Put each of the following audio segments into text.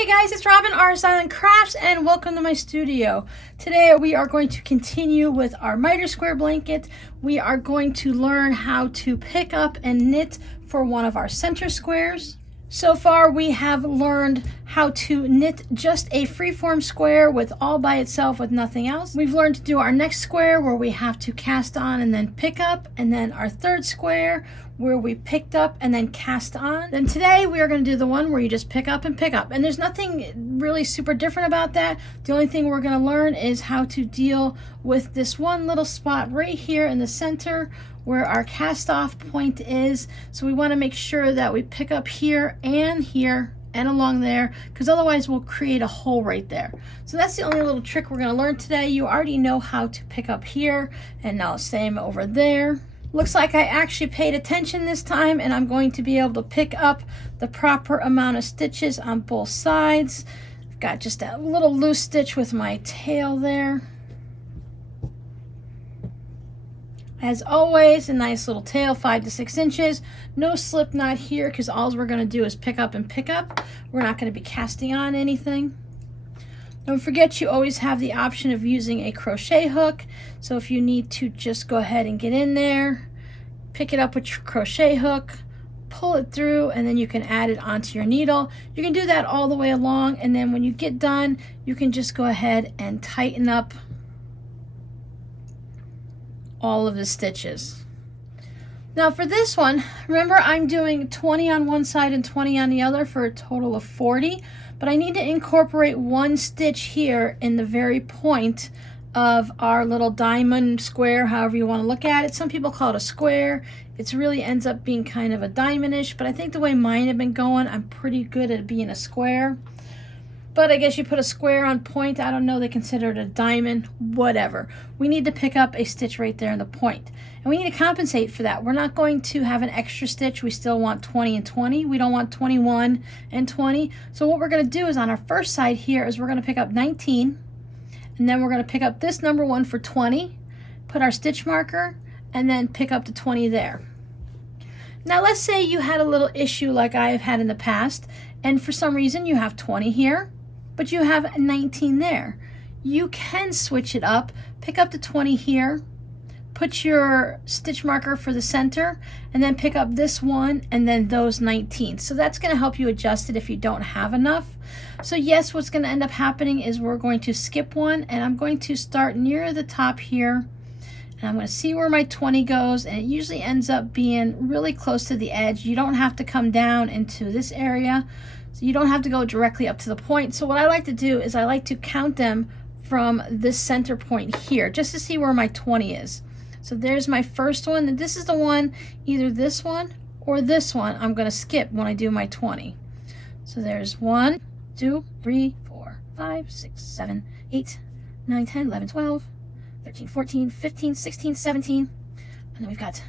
Hey guys, it's Robin, Artist Island Crafts, and welcome to my studio. Today we are going to continue with our miter square blanket. We are going to learn how to pick up and knit for one of our center squares. So far we have learned how to knit just a freeform square with all by itself with nothing else. We've learned to do our next square where we have to cast on and then pick up, and then our third square where we picked up and then cast on. Then today we are going to do the one where you just pick up and pick up. And there's nothing really super different about that. The only thing we're going to learn is how to deal with this one little spot right here in the center where our cast off point is. So we want to make sure that we pick up here and along there, because otherwise we'll create a hole right there. So that's the only little trick we're going to learn today. You already know how to pick up here, and now same over there. Looks like I actually paid attention this time, and I'm going to be able to pick up the proper amount of stitches on both sides. I've got just that little loose stitch with my tail there. As always, a nice little tail, 5 to 6 inches. No slip knot here, because all we're going to do is pick up and pick up. We're not going to be casting on anything. Don't forget, you always have the option of using a crochet hook. So if you need to just go ahead and get in there, pick it up with your crochet hook, pull it through, and then you can add it onto your needle. You can do that all the way along, and then when you get done, you can just go ahead and tighten up all of the stitches. Now for this one, remember I'm doing 20 on one side and 20 on the other for a total of 40, but I need to incorporate one stitch here in the very point of our little diamond square, however you want to look at it. Some people call it a square. It really ends up being kind of a diamondish, but I think the way mine have been going, I'm pretty good at being a square. But I guess you put a square on point, I don't know, they consider it a diamond, whatever. We need to pick up a stitch right there in the point. And we need to compensate for that. We're not going to have an extra stitch. We still want 20 and 20. We don't want 21 and 20. So what we're going to do is on our first side here is we're going to pick up 19. And then we're going to pick up this number 1 for 20, put our stitch marker, and then pick up the 20 there. Now let's say you had a little issue like I have had in the past, and for some reason you have 20 here, but you have 19 there. You can switch it up, pick up the 20 here, put your stitch marker for the center, and then pick up this one and then those 19. So that's going to help you adjust it if you don't have enough. So yes, what's going to end up happening is we're going to skip one, and I'm going to start near the top here, and I'm going to see where my 20 goes, and it usually ends up being really close to the edge. You don't have to come down into this area, so you don't have to go directly up to the point. So what I like to do is I like to count them from this center point here, just to see where my 20 is. So there's my first one, and this is the one, either this one or this one, I'm going to skip when I do my 20. So there's 1, 2, 3, 4, 5, 6, 7, 8, 9, 10, 11, 12, 13, 14, 15, 16, 17, and then we've got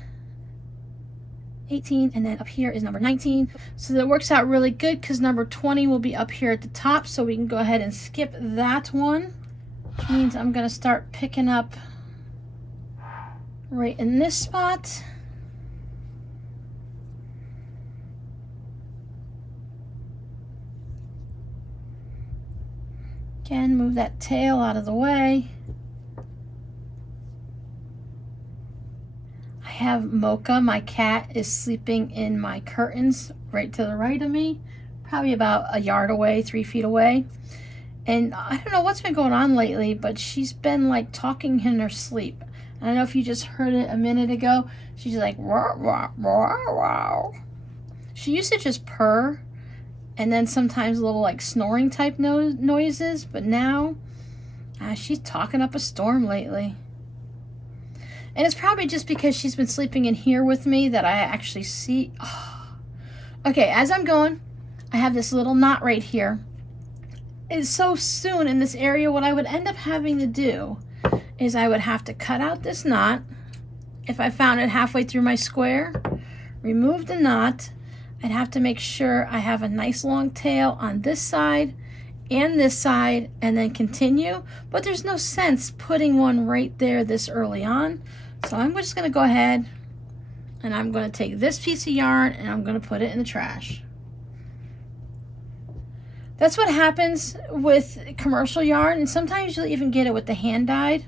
18, and then up here is number 19. So that works out really good because number 20 will be up here at the top, so we can go ahead and skip that one, which means I'm going to start picking up right in this spot. Again, move that tail out of the way. I have Mocha, my cat, is sleeping in my curtains right to the right of me, probably about a yard away, 3 feet away. And I don't know what's been going on lately, but she's been like talking in her sleep. I don't know if you just heard it a minute ago. She's like, wah, wah, wah, wah. She used to just purr, and then sometimes little like snoring type noises, but now she's talking up a storm lately. And it's probably just because she's been sleeping in here with me that I actually see. Oh. Okay, as I'm going, I have this little knot right here. It's so soon in this area, what I would end up having to do is I would have to cut out this knot. If I found it halfway through my square, remove the knot. I'd have to make sure I have a nice long tail on this side and this side, and then continue. But there's no sense putting one right there this early on. So I'm just going to go ahead and I'm going to take this piece of yarn and I'm going to put it in the trash. That's what happens with commercial yarn, and sometimes you'll even get it with the hand dyed.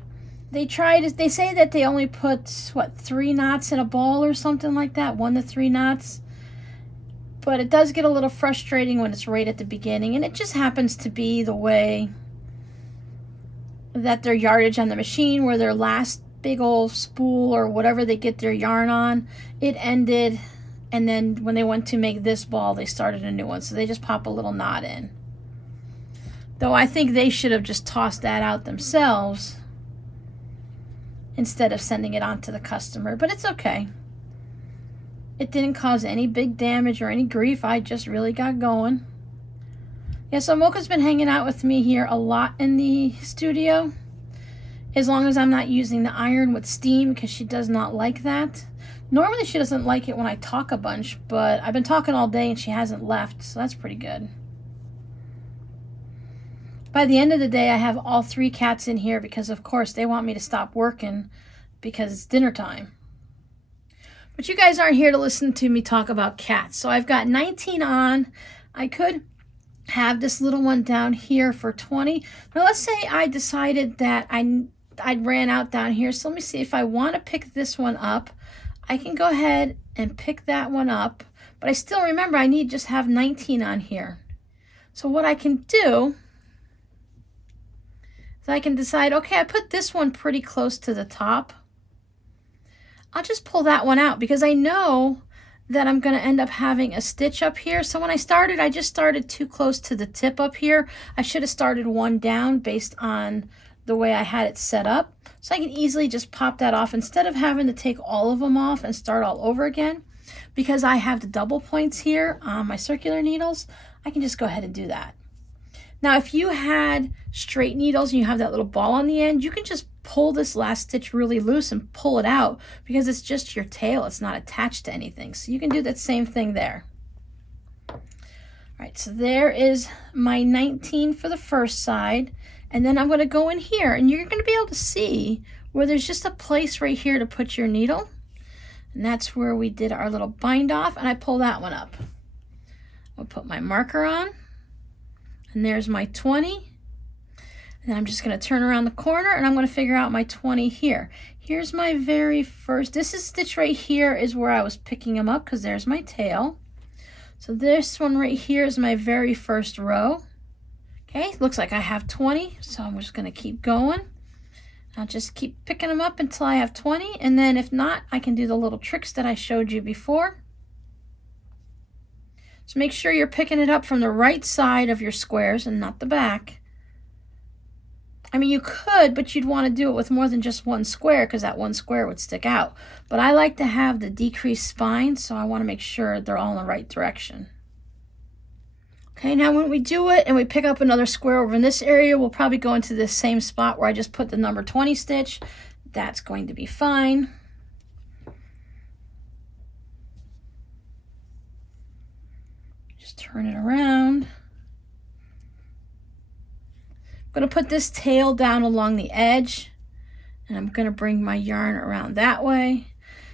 They say that they only put, what, 3 knots in a ball or something like that, 1 to 3 knots. But it does get a little frustrating when it's right at the beginning, and it just happens to be the way that their yardage on the machine, where their last big old spool or whatever they get their yarn on, it ended, and then when they went to make this ball, they started a new one, so they just pop a little knot in. Though I think they should have just tossed that out themselves instead of sending it on to the customer, but it's okay. It didn't cause any big damage or any grief. I just really got going. Yeah, so Mocha's been hanging out with me here a lot in the studio, as long as I'm not using the iron with steam, because she does not like that. Normally she doesn't like it when I talk a bunch, but I've been talking all day and she hasn't left, so that's pretty good. By the end of the day, I have all 3 cats in here because, of course, they want me to stop working because it's dinner time. But you guys aren't here to listen to me talk about cats. So I've got 19 on. I could have this little one down here for 20. But let's say I decided that I ran out down here. So let me see if I want to pick this one up. I can go ahead and pick that one up. But I still remember I need just have 19 on here. So what I can do, so I can decide, okay, I put this one pretty close to the top. I'll just pull that one out because I know that I'm going to end up having a stitch up here. So when I started, I just started too close to the tip up here. I should have started one down based on the way I had it set up. So I can easily just pop that off instead of having to take all of them off and start all over again. Because I have the double points here on my circular needles, I can just go ahead and do that. Now, if you had straight needles and you have that little ball on the end, you can just pull this last stitch really loose and pull it out because it's just your tail. It's not attached to anything. So you can do that same thing there. All right, so there is my 19 for the first side. And then I'm going to go in here and you're going to be able to see where there's just a place right here to put your needle. And that's where we did our little bind off, and I pull that one up. I'll put my marker on. And there's my 20. And I'm just going to turn around the corner and I'm going to figure out my 20 here. Here's my very first, this is stitch right here is where I was picking them up because there's my tail. So this one right here is my very first row. Okay, looks like I have 20, so I'm just going to keep going. I'll just keep picking them up until I have 20, and then if not, I can do the little tricks that I showed you before. So make sure you're picking it up from the right side of your squares and not the back. I mean, you could, but you'd want to do it with more than just one square because that one square would stick out. But I like to have the decreased spine, so I want to make sure they're all in the right direction. Okay, now when we do it and we pick up another square over in this area, we'll probably go into this same spot where I just put the number 20 stitch. That's going to be fine. Just turn it around. I'm going to put this tail down along the edge, and I'm going to bring my yarn around that way.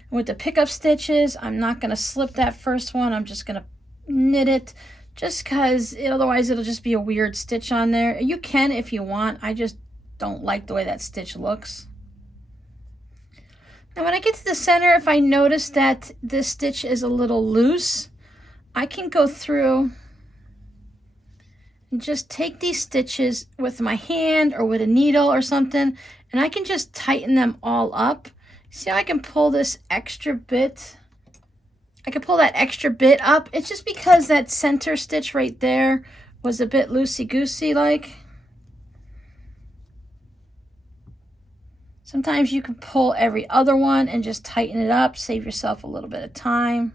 And with the pickup stitches, I'm not going to slip that first one. I'm just going to knit it just because otherwise it'll just be a weird stitch on there. You can if you want. I just don't like the way that stitch looks. Now when I get to the center, if I notice that this stitch is a little loose, I can go through and just take these stitches with my hand or with a needle or something, and I can just tighten them all up. See how I can pull this extra bit? I can pull that extra bit up. It's just because that center stitch right there was a bit loosey-goosey like. Sometimes you can pull every other one and just tighten it up, save yourself a little bit of time.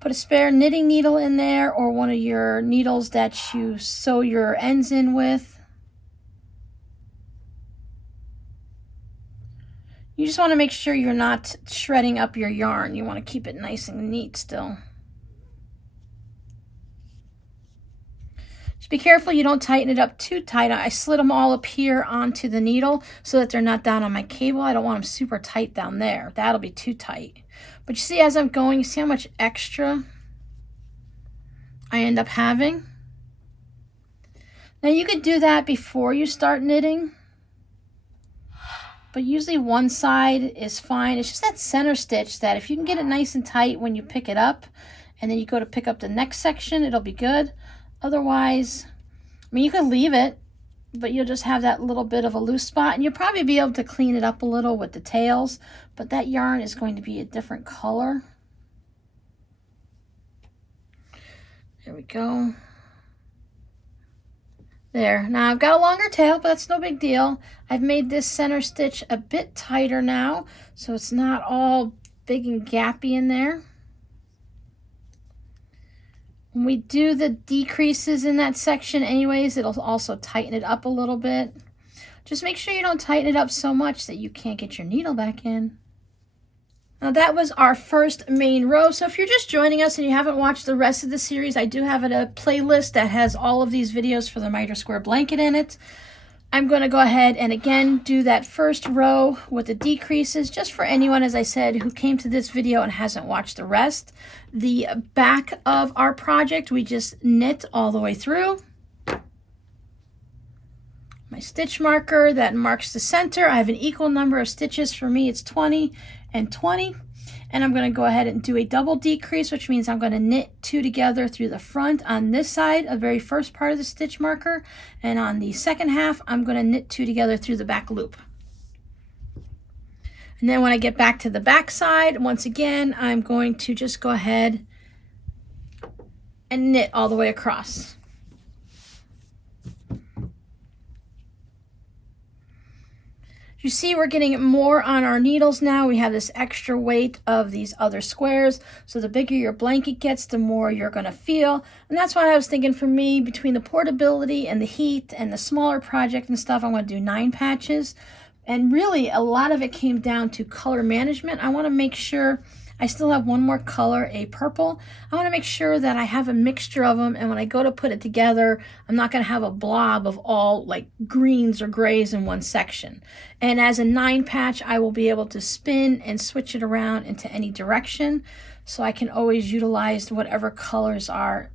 Put a spare knitting needle in there or one of your needles that you sew your ends in with. You just want to make sure you're not shredding up your yarn. You want to keep it nice and neat still. Just be careful you don't tighten it up too tight. I slid them all up here onto the needle so that they're not down on my cable. I don't want them super tight down there. That'll be too tight. But you see as I'm going, you see how much extra I end up having. Now you could do that before you start knitting, but usually one side is fine. It's just that center stitch that if you can get it nice and tight when you pick it up, and then you go to pick up the next section, it'll be good. Otherwise, I mean, you could leave it, but you'll just have that little bit of a loose spot, and you'll probably be able to clean it up a little with the tails, but that yarn is going to be a different color. There we go. There. Now I've got a longer tail, but that's no big deal. I've made this center stitch a bit tighter now, so it's not all big and gappy in there. When we do the decreases in that section anyways, it'll also tighten it up a little bit. Just make sure you don't tighten it up so much that you can't get your needle back in. Now that was our first main row. So if you're just joining us and you haven't watched the rest of the series, I do have a playlist that has all of these videos for the miter square blanket in it. I'm going to go ahead and again do that first row with the decreases, just for anyone, as I said, who came to this video and hasn't watched the rest. The back of our project, we just knit all the way through. My stitch marker that marks the center. I have an equal number of stitches. For me, it's 20 and 20. And I'm going to go ahead and do a double decrease, which means I'm going to knit 2 together through the front on this side, the very first part of the stitch marker. And on the second half, I'm going to knit 2 together through the back loop. And then when I get back to the back side, once again, I'm going to just go ahead and knit all the way across. You see we're getting more on our needles now. We have this extra weight of these other squares. So the bigger your blanket gets, the more you're going to feel. And that's why I was thinking, for me, between the portability and the heat and the smaller project and stuff, I'm going to do 9 patches. And really, a lot of it came down to color management. I want to make sure I still have one more color, a purple. I want to make sure that I have a mixture of them, and when I go to put it together, I'm not going to have a blob of all like greens or grays in one section. And as a 9 patch, I will be able to spin and switch it around into any direction, so I can always utilize whatever colors are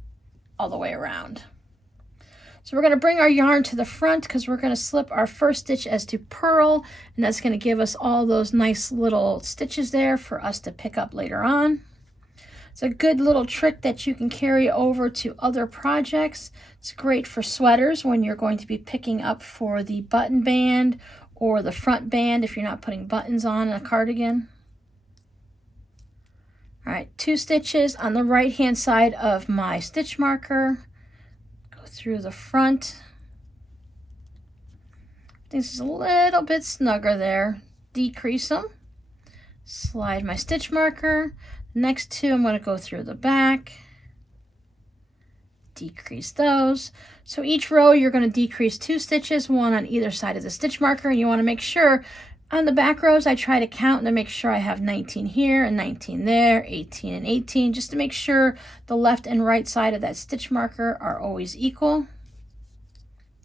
all the way around. So we're going to bring our yarn to the front because we're going to slip our first stitch as to purl, and that's going to give us all those nice little stitches there for us to pick up later on. It's a good little trick that you can carry over to other projects. It's great for sweaters when you're going to be picking up for the button band or the front band if you're not putting buttons on in a cardigan. All right, 2 stitches on the right hand side of my stitch marker. Through the front. This is a little bit snugger there. Decrease them. Slide my stitch marker. Next 2, I'm going to go through the back. Decrease those. So each row you're going to decrease 2 stitches, 1 on either side of the stitch marker, and you want to make sure on the back rows I try to count to make sure I have 19 here and 19 there, 18 and 18, just to make sure the left and right side of that stitch marker are always equal.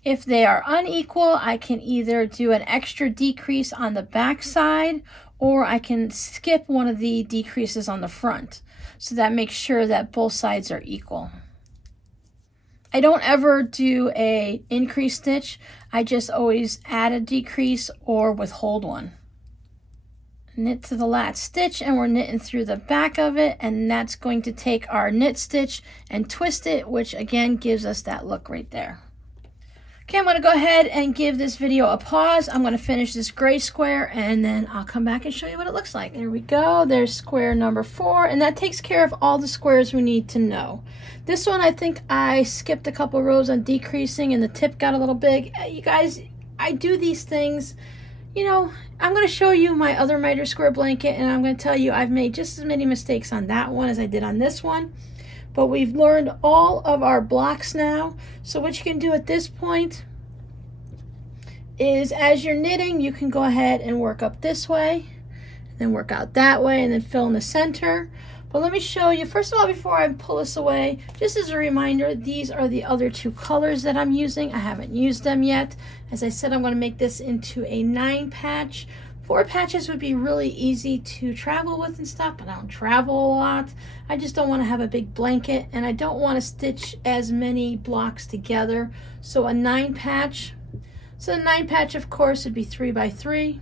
If they are unequal, I can either do an extra decrease on the back side, or I can skip one of the decreases on the front. So that makes sure that both sides are equal. I don't ever do a increase stitch. I just always add a decrease or withhold one. Knit to the last stitch, and we're knitting through the back of it, and that's going to take our knit stitch and twist it, which again gives us that look right there. Okay, I'm going to go ahead and give this video a pause. I'm going to finish this gray square, and then I'll come back and show you what it looks like. There we go. There's square number 4, and that takes care of all the squares we need to know. This one, I think I skipped a couple rows on decreasing, and the tip got a little big. You guys, I do these things. You know, I'm going to show you my other miter square blanket, and I'm going to tell you I've made just as many mistakes on that one as I did on this one. But we've learned all of our blocks now. So what you can do at this point is, as you're knitting, you can go ahead and work up this way, and then work out that way, and then fill in the center. But let me show you, first of all, before I pull this away, just as a reminder, these are the other 2 colors that I'm using. I haven't used them yet. As I said, I'm going to make this into a 9 patch 4 patches would be really easy to travel with and stuff, but I don't travel a lot. I just don't want to have a big blanket, and I don't want to stitch as many blocks together. So a 9 patch. So the 9 patch, of course, would be 3 by 3.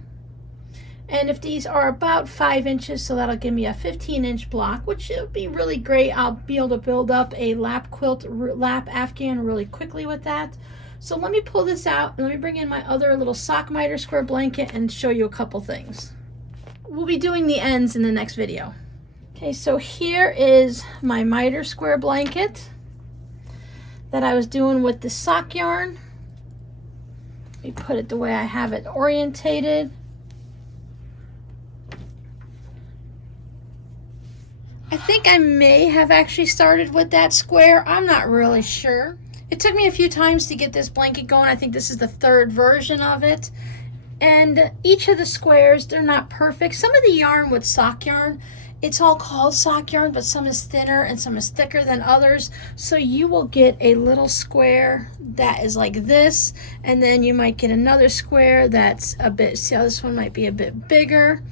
And if these are about 5 inches, so that'll give me a 15-inch block, which would be really great. I'll be able to build up a lap quilt, lap afghan really quickly with that. So let me pull this out and let me bring in my other little sock miter square blanket and show you a couple things. We'll be doing the ends in the next video. Okay, so here is my miter square blanket that I was doing with the sock yarn. Let me put it the way I have it orientated. I think I may have actually started with that square. I'm not really sure. It took me a few times to get this blanket going. I think this is the 3rd version of it. And each of the squares, they're not perfect. Some of the yarn with sock yarn, it's all called sock yarn, but some is thinner and some is thicker than others. So you will get a little square that is like this, and then you might get another square that's a bit, see how this one might be a bit bigger.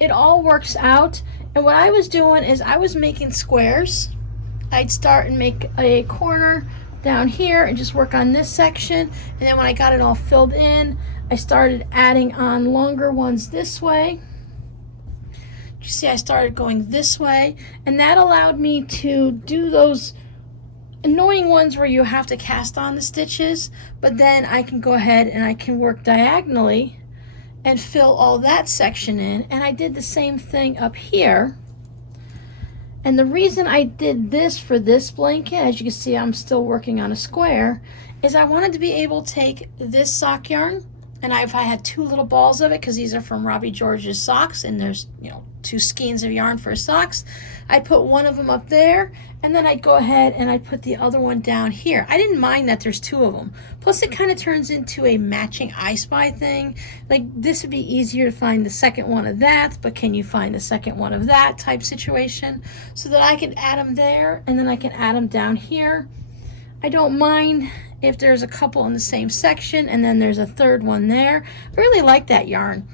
It all works out. And what I was doing is I was making squares. I'd start and make a corner down here and just work on this section. And then when I got it all filled in, I started adding on longer ones this way. You see, I started going this way, and that allowed me to do those annoying ones where you have to cast on the stitches, but then I can go ahead and I can work diagonally and fill all that section in. And I did the same thing up here. And the reason I did this for this blanket, as you can see I'm still working on a square, is I wanted to be able to take this sock yarn, and I had 2 little balls of it because these are from Robbie George's socks, and there's 2 skeins of yarn for socks. I put one of them up there, and then I'd go ahead and I'd put the other one down here. I didn't mind that there's 2 of them. Plus it kind of turns into a matching I Spy thing. Like this would be easier to find the second one of that, but can you find the second one of that type situation? So that I can add them there, and then I can add them down here. I don't mind if there's a couple in the same section and then there's a 3rd one there. I really like that yarn.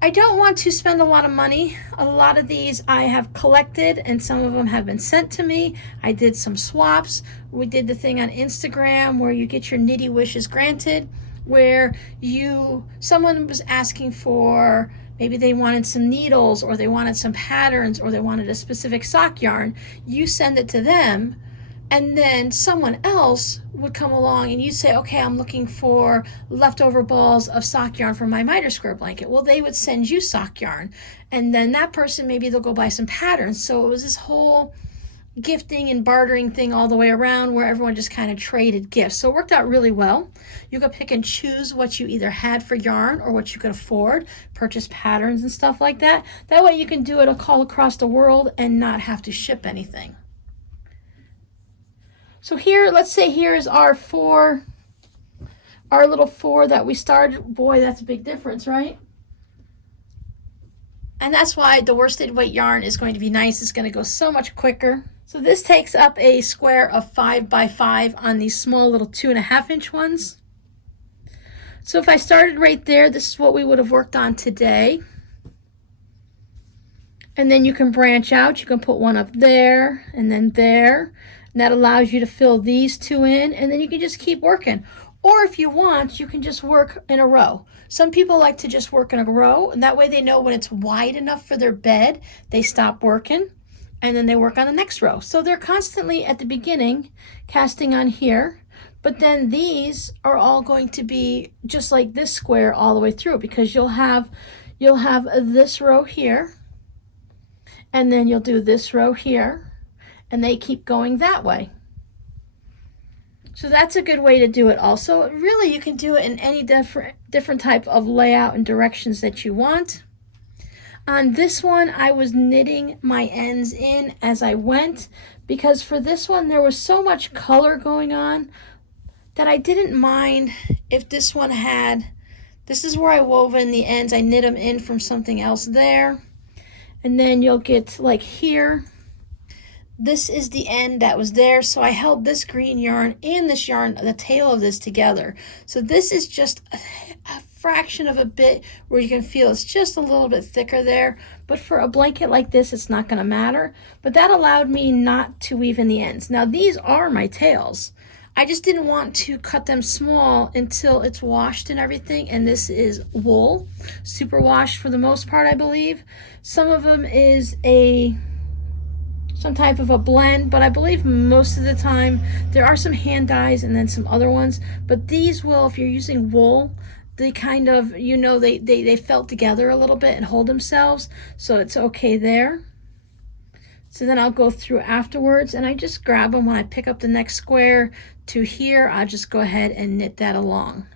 I don't want to spend a lot of money. A lot of these I have collected and some of them have been sent to me. I did some swaps. We did the thing on Instagram where you get your nitty wishes granted, where someone was asking for, maybe they wanted some needles or they wanted some patterns or they wanted a specific sock yarn. You send it to them, and then someone else would come along and you'd say, okay, I'm looking for leftover balls of sock yarn for my miter square blanket. Well, they would send you sock yarn, and then that person, maybe they'll go buy some patterns. So it was this whole gifting and bartering thing all the way around where everyone just kind of traded gifts. So it worked out really well. You could pick and choose what you either had for yarn or what you could afford, purchase patterns and stuff like that. That way you can do it all across the world and not have to ship anything. So here, let's say here's our little 4 that we started. Boy, that's a big difference, right? And that's why the worsted weight yarn is going to be nice. It's going to go so much quicker. So this takes up a square of 5 by 5 on these small little 2.5 inch ones. So if I started right there, this is what we would have worked on today. And then you can branch out. You can put one up there and then there. And that allows you to fill these 2 in, and then you can just keep working. Or if you want, you can just work in a row. Some people like to just work in a row, and that way they know when it's wide enough for their bed, they stop working, and then they work on the next row. So they're constantly at the beginning casting on here, but then these are all going to be just like this square all the way through, because you'll have this row here, and then you'll do this row here, and they keep going that way. So that's a good way to do it also. Really, you can do it in any different type of layout and directions that you want. On this one, I was knitting my ends in as I went, because for this one, there was so much color going on that I didn't mind if this one had, this is where I wove in the ends. I knit them in from something else there. And then you'll get like here, this is the end that was there. So I held this green yarn and this yarn, the tail of this together. So this is just a fraction of a bit where you can feel it's just a little bit thicker there. But for a blanket like this, it's not going to matter. But that allowed me not to weave in the ends. Now, these are my tails. I just didn't want to cut them small until it's washed and everything. And this is wool, super washed for the most part, I believe. Some of them is some type of a blend, but I believe most of the time there are some hand dyes and then some other ones. But these will, if you're using wool, they kind of, you know, they felt together a little bit and hold themselves, so it's okay there. So then I'll go through afterwards and I just grab them when I pick up the next square to here. I'll just go ahead and knit that along.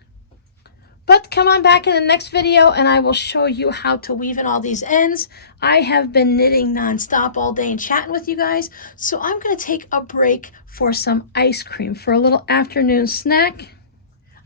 But come on back in the next video and I will show you how to weave in all these ends. I have been knitting nonstop all day and chatting with you guys, so I'm going to take a break for some ice cream for a little afternoon snack.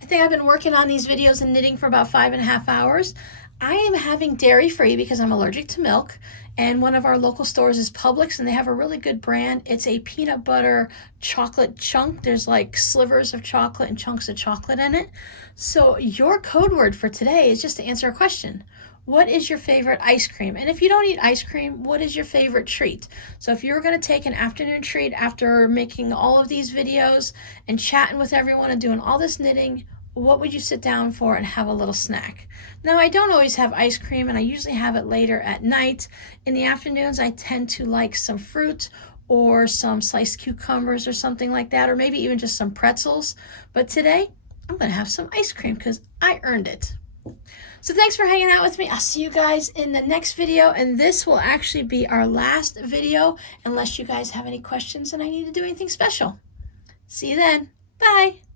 I think I've been working on these videos and knitting for about 5.5 hours. I am having dairy free because I'm allergic to milk, and one of our local stores is Publix and they have a really good brand. It's a peanut butter chocolate chunk. There's like slivers of chocolate and chunks of chocolate in it. So your code word for today is just to answer a question. What is your favorite ice cream? And if you don't eat ice cream, what is your favorite treat? So if you were going to take an afternoon treat after making all of these videos and chatting with everyone and doing all this knitting, what would you sit down for and have a little snack? Now, I don't always have ice cream, and I usually have it later at night. In the afternoons, I tend to like some fruit or some sliced cucumbers or something like that, or maybe even just some pretzels. But today, I'm going to have some ice cream because I earned it. So thanks for hanging out with me. I'll see you guys in the next video, and this will actually be our last video unless you guys have any questions and I need to do anything special. See you then. Bye.